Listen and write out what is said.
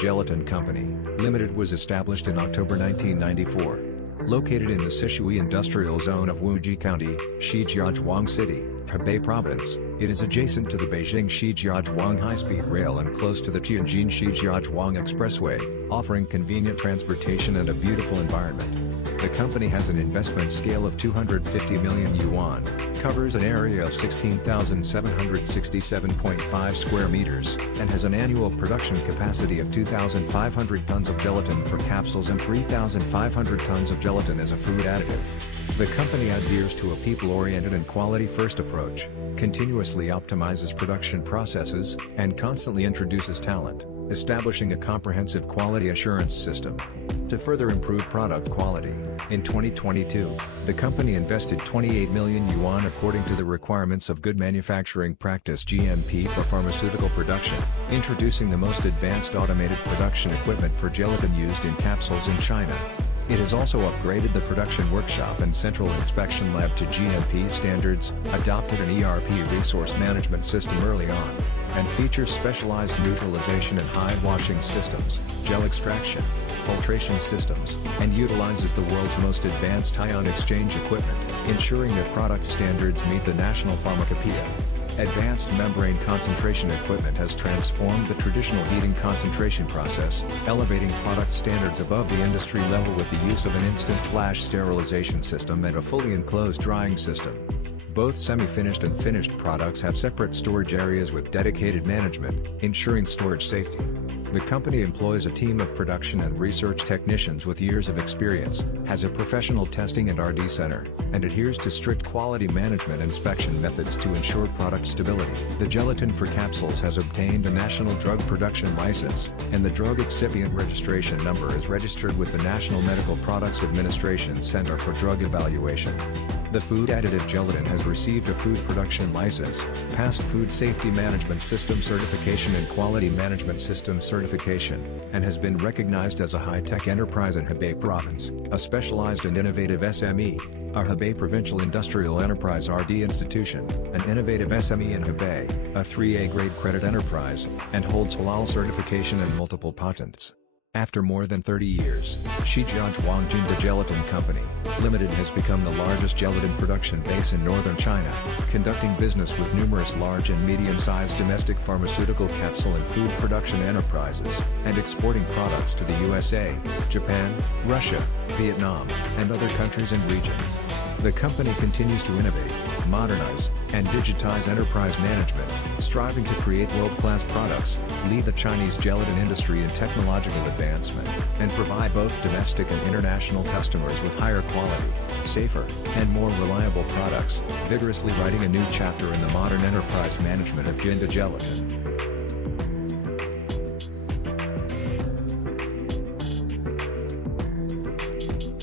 Gelatin Co., Limited was established in October 1994. Located in the Sishui Industrial Zone of Wuji County, Shijiazhuang City, Hebei Province, it is adjacent to the Beijing-Shijiazhuang high-speed rail and close to the Tianjin-Shijiazhuang Expressway, offering convenient transportation and a beautiful environment. The company has an investment scale of 250 million yuan, covers an area of 16,767.5 square meters, and has an annual production capacity of 2,500 tons of gelatin for capsules and 3,500 tons of gelatin as a food additive. The company adheres to a people-oriented and quality-first approach, continuously optimizes production processes, and constantly introduces talent, establishing a comprehensive quality assurance system. To further improve product quality, in 2022, the company invested 28 million yuan according to the requirements of Good Manufacturing Practice (GMP) for pharmaceutical production, introducing the most advanced automated production equipment for gelatin used in capsules in China. It has also upgraded the production workshop and central inspection lab to GMP standards, adopted an ERP resource management system early on, and features specialized neutralization and high washing systems, gel extraction, filtration systems, and utilizes the world's most advanced ion exchange equipment, ensuring that product standards meet the national pharmacopoeia. Advanced membrane concentration equipment has transformed the traditional heating concentration process, elevating product standards above the industry level with the use of an instant flash sterilization system and a fully enclosed drying system. Both semi-finished and finished products have separate storage areas with dedicated management, ensuring storage safety. The company employs a team of production and research technicians with years of experience, has a professional testing and R&D center, and adheres to strict quality management inspection methods to ensure product stability. The gelatin for capsules has obtained a national drug production license, and the drug excipient registration number is registered with the National Medical Products Administration Center for Drug Evaluation. The food additive gelatin has received a food production license, passed Food Safety Management System certification and Quality Management System certification, and has been recognized as a high-tech enterprise in Hebei Province, a specialized and innovative SME, a Hebei Provincial Industrial Enterprise R&D institution, an innovative SME in Hebei, a 3A grade credit enterprise, and holds halal certification and multiple patents. After more than 30 years, Shijiazhuang Jinda Gelatin Co., Limited has become the largest gelatin production base in northern China, conducting business with numerous large and medium-sized domestic pharmaceutical capsule and food production enterprises, and exporting products to the USA, Japan, Russia, Vietnam, and other countries and regions. The company continues to innovate, modernize, and digitize enterprise management, striving to create world-class products, lead the Chinese gelatin industry in technological advancement, and provide both domestic and international customers with higher quality, safer, and more reliable products, vigorously writing a new chapter in the modern enterprise management of Jinda Gelatin.